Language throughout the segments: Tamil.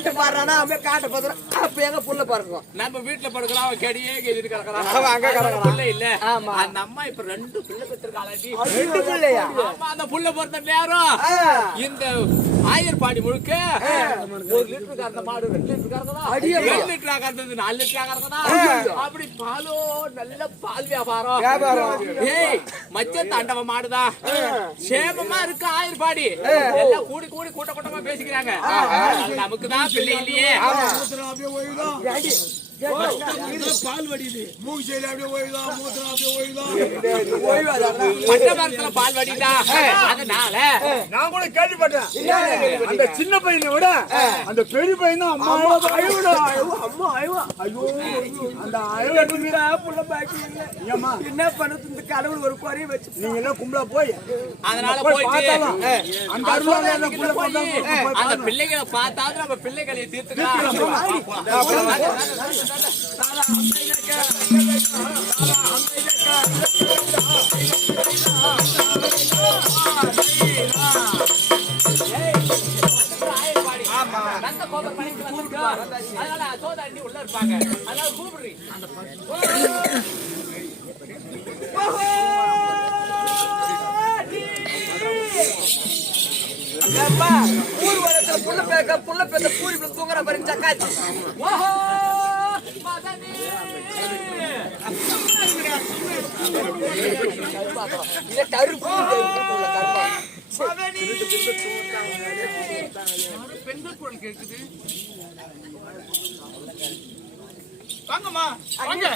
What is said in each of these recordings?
வீட்டு பாடுறானா அவன் காட்ட பாத்துறோம். அப்ப எங்க புள்ள பாருங்க நம்ம வீட்டுல படுக்கிறோம் அவன் கடியே கேட்டு கிடக்குறான். அவன் அங்க கிடக்குறான் இல்ல ஆமா அந்த அம்மா இப்ப 2 பிள்ளை பெற்றிருக்காளாடி. 2 பிள்ளையா? ஆமா அந்த புள்ள பொறுத்த நேரம் இந்த ஆயர்பாடி முழுக்க 1 லிட்டர் கறந்த மாடு 2 லிட்டர் கறந்ததா 2 லிட்டர் கறந்தது 4 லிட்டர் கறந்ததா அப்படி பாலோ நல்ல பால் வியாபாரம். ஏய் மச்ச தாண்டவ மாடுதா சேமமா இருக்கு ஆயர்பாடி எல்லாம் கூடி கூடி கூட்ட கூட்டமா பேசிக்கிறாங்க. நமக்கு தான் பிள்ளை இல்லையே. பால் வடியுது மூக்கு சைடு அப்படியே ஓய்வுதான் மூத்திரம் அப்படியே ஓய்வுதான் மட்ட மரத்துல பால் வடிதா. அதனால நான் கூட கேள்விப்பட்டேன். அந்த சின்ன பையனை விட அந்த பெரிய பையன் தான் அம்மா அம்மா ஐயோ ஐயோ அந்த அழுவா புள்ள பாக்கி இல்ல. ஏம்மா என்ன பண்ணுது இந்த கடவுள் ஒரு குறைய வச்சு நீங்க எல்லாம் கும்பலா போய் அதனால போயிட்டு அந்த அருளால அந்த பிள்ளைகளை பார்த்தாலும் நம்ம பிள்ளைகளை தீர்த்துக்கலாம். நல்ல கோபம் பண்ணிட்டு வந்திருக்கோம். அதனால சோதாண்டி உள்ள இருப்பாங்க. அதனால கூப்பிடுறீ ஊர் வரத்துல புள்ள பேக்க பூரி தூங்குற பாருங்க சக்காச்சு. ஓஹோ மதனி இத கருப்பு கருப்பா மதனி பெண்கள் குரல் கேக்குது. வாங்கம்மா வாங்க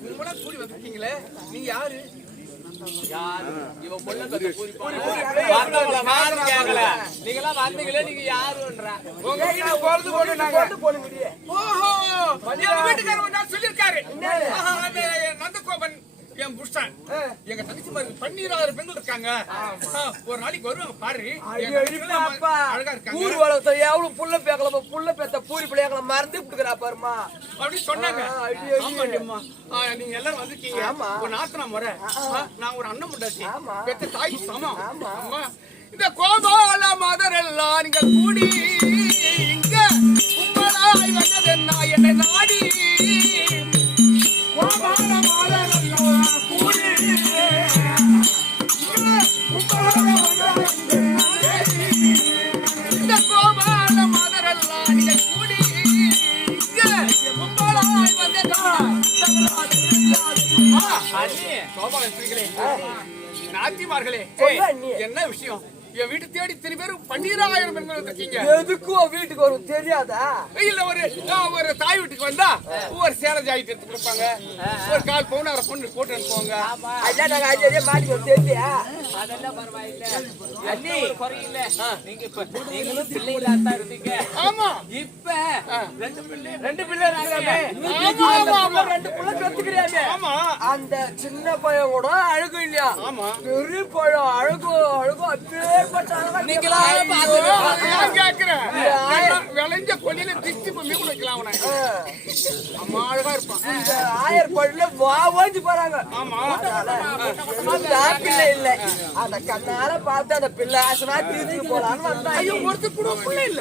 உங்களோட கூடி வந்திருக்கீங்களே நீங்க யாரு? இவன் பொண்ணு நீங்க எல்லாம் வந்தீங்களே நீங்க யாருன்றா வீட்டுக்காரர் சொல்லிருக்காரு. நந்தகோபன் என் புருஷன் எங்க தங்கச்சி மாதிரி 12,000 பெண்கள் இருக்காங்க. ஒரு நாளைக்கு வருவாங்க பாரு. அழகா இருக்காங்க. ஊர் வளர்த்த எவ்வளவு புள்ள பேக்கல புள்ள பேத்த பூரி பிள்ளைகளை மறந்து விட்டுக்கிறா பாருமா அப்படின்னு சொன்னாங்க. நீங்க எல்லாரும் வந்துட்டீங்க. ஒரு நாத்தனா முறை நான் ஒரு அண்ணன் முண்டாச்சு பெத்த தாய் சமம். இந்த கோபால மதரெல்லாம் நீங்கள் கூடி இங்க கும்பலாய் வந்தது என்ன என்னை நாடி கோபால மதரெல்லாம் கூடி இந்த கோபால மதரெல்லாம் நீங்கள் கூடி இங்க கும்பலாய் வந்தது நாத்திமார்களே என்ன விஷயம்? என் வீட்டு தேடி இத்தனை பேரும் 12,000 பெண்கள் இருக்கீங்க. எதுக்கும் வீட்டுக்கு வரும் தெரியாதா? இல்ல ஒரு தாய் வீட்டுக்கு வந்தா ஒரு சேலை ஜாக்கெட் எடுத்து கொடுப்பாங்க. ஒரு 1/4 பவுன் அரை பொண்ணு போட்டு அனுப்புவாங்க. அதெல்லாம் நாங்க அஜயே மாட்டிக்கோ தெரியா? அதெல்லாம் பரவாயில்ல. அண்ணி குறையில்ல. நீங்க இப்ப நீங்களும் பிள்ளைகளா தான் இருந்தீங்க. ஆமா இப்ப 2 பிள்ளை இருக்காங்க. ஆமா 2 புள்ள பெத்துக்கறியாமே. ஆமா அந்த சின்ன பையன் கூட அழகு இல்லையா? ஆமா பெரிய பையன் அழகு அப்பேற்பட்ட நீங்களா கேக்குறேன். விளைஞ்ச கொடியில திச்சு மீன் வைக்கலாம் அவனை. அம்மா அழகா இருப்பான். இந்த ஆயர்பாடியில வாவாஞ்சு போறாங்க. ஆமா பிள்ளை இல்ல அந்த கண்ணால பார்த்து அந்த பிள்ளை ஆசனா தீர்த்து போலான்னு வந்தா ஒருத்தர் கூட பிள்ளை இல்ல.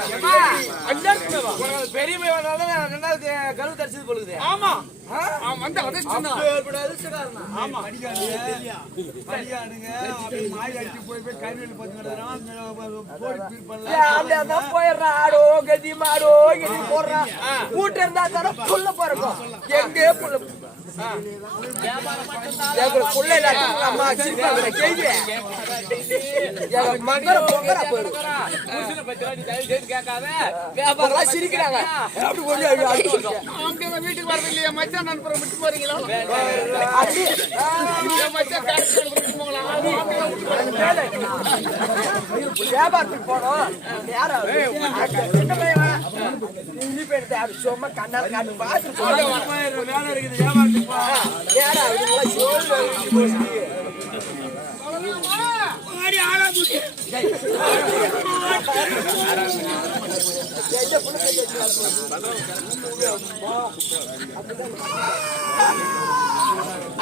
பெரிய பையனால 2வது கருவு தரிச்சது போலுது. ஆமா வந்து அதிர்ஷ்டம் ஆமா படியானுங்க அப்படியே மாயாட்டி போய் கைவேலி போயிடுறான். ஆடோ கதி மாடோ கதி போடுறான். கூட்ட இருந்தா தானே புள்ள பிறக்கும். எங்கே புள்ள புள்ள அம்மா சிரிக்கிறாங்க. வீட்டுக்கு வரது இல்லையா? மச்சான் அனுப்புற விட்டு போறீங்களா? வியாபாரத்துக்கு போனோம். சும்மா கண்ணால் காட்டு பார்த்து வேலை இருக்குது வியாபாரத்துக்கு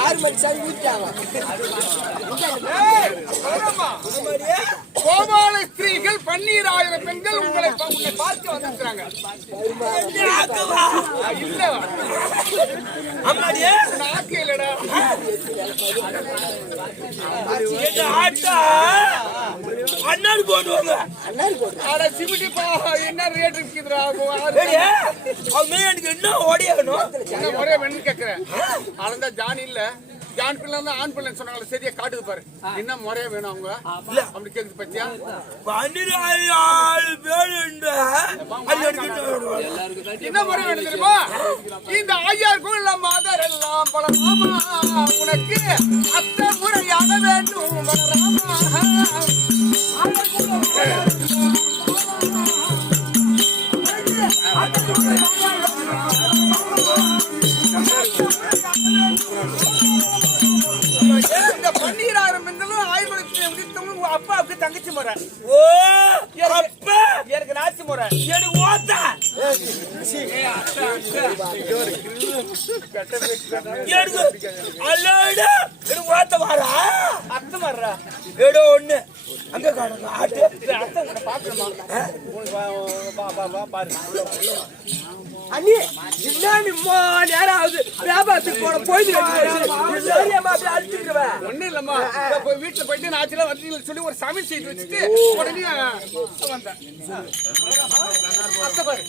ஆறு மணி சாமி ஊட்டாங்க. பெண்கள் உன்னை பார்க்க வந்திருக்கிறாங்க. இல்ல அம்மாடியே நாக்கு இல்லடா. அண்ணாடி போடுவாங்க. அட சிமிட்டிப்பா என்ன ரேட் இருக்குதுடா? அவன் எனக்கு என்ன ஓடியாகணும்? என்ன ஒரே வேணும்னு கேக்குறேன். அதான் ஜான் இல்ல ஜான் பிள்ளை தான் ஆண் பிள்ளைன்னு சொன்னாங்க. சரியா காட்டுது பாரு. என்ன முறையா வேணும் அவங்க அப்படி கேக்குது பத்தியா? 12 பேர் என்ன முறை வேணும் தெரியுமா? இந்த ஐயாருக்கும் இல்ல மாதர் எல்லாம் பலராமா உனக்கு அத்தை முறையாக வேண்டும் பலராமா. இந்த 12,000 பெண்களும் ஆயுர்வேதத்தை முடித்தவங்க அப்பாவுக்கு தங்கச்சி முறை. ஓ அப்பா எனக்கு நாச்சி முறை. எனக்கு ஓத்த எனக்கு அல்லடா எனக்கு ஓத்த வாரா அத்தை வர்றா ஏடோ ஒண்ணு அங்க காணுங்க ஆட்டு அத்தை உன்னை பாக்கணுமா? பாரு அண்ணி என்ன நிம்மோ நேரம் ஆகுது வியாபாரத்துக்கு போன போயிட்டு அழிச்சிருக்கவேன். ஒண்ணும் இல்லம்மா. போய் வீட்டுல போயிட்டு நாச்சில வந்து சொல்லி ஒரு சமையல் செய்து வச்சுட்டு உடனே வந்தேன். அத்தை பாரு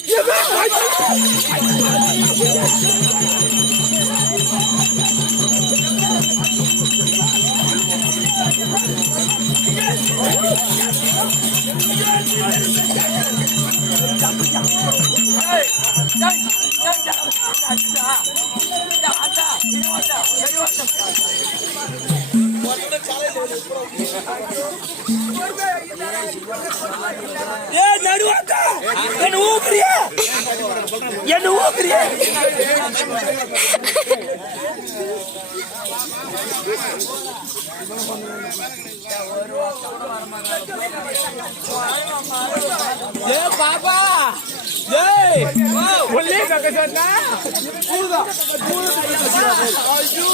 ஏ நடுவாக்கா என்ன ஊக்குறியா என்ன ஊக்குறியா ஏ பாபா ஏய் ஒல்லே கக்க சொன்னா பூதா ஐயோ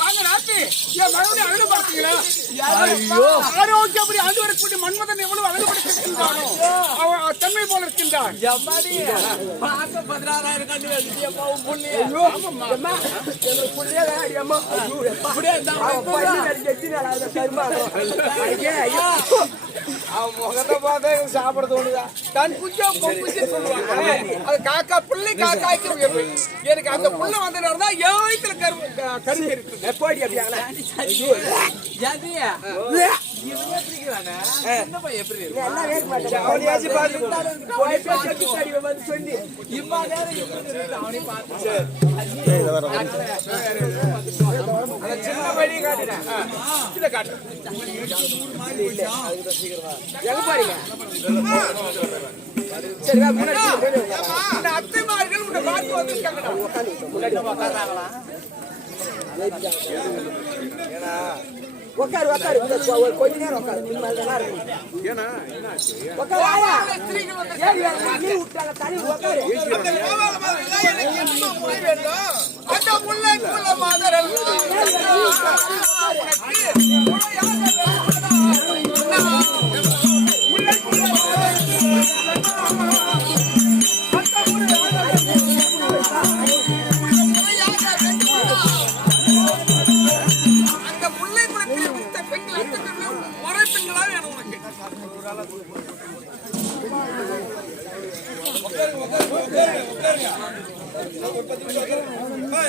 வாங்க நாத்து என் மகனை அழகு பார்த்தீங்களா? ஐயோ ஆரோக்கியப்படி ஆண்டு வரக்கூடிய மன்மதன் எவ்வளவு அழகுபடுத்திருக்கின்றானோ அவன் தன்மை போல இருக்கின்றான். எம்மாடி பார்க்க 16,000 கண்டு வந்துட்டியப்பா உன் புள்ளி. அம்மா எனக்கு புள்ளையா அம்மா அப்படியே இருந்தா அவன் முகத்தை பார்த்தா எனக்கு சாப்பிட தோணுதா? தன் குஞ்சம் பொங்குச்சு சொல்லுவாங்க. அது காக்கா பிள்ளை காக்காய்க்கு எனக்கு அந்த புள்ள வந்து நடந்தா என் வயிற்றுல கரு இருக்கு. எப்படி அப்படியாங்களா யாதியா இவன் எப்படி இருக்கானே இந்த பையன் எப்படி இருக்கு எல்லாம் கேட்க மாட்டேன் அவனையாச்சும் பார்த்து வந்து சொல்லி இம்மா நேரம் இப்படி இருக்கு அவனே பார்த்து சின்ன படி காட்டுறேன். இதை காட்டு எங்க பாருங்க சரி முன்னாடி இந்த அத்தைமார்கள் உன்னை பார்த்து வந்திருக்காங்கடா. உட்காரு கொஞ்ச நேரம் உட்காரு ஸ்திரீகள் வந்து விட்டாங்க தனி உட்காரு அந்த முல்லைக்குள்ள மாதரல் அந்த முல்லை குளத்தில் விட்ட பெண்கள் முறை பெண்களா வேணும் உனக்கு.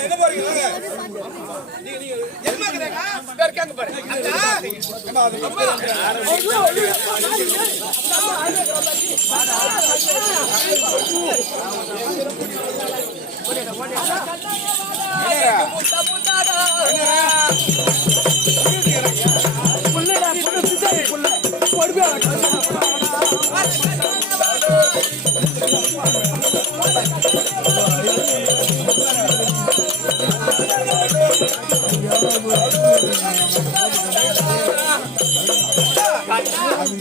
எங்க போறீங்க இருக்காங்க பாரு.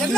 என்ன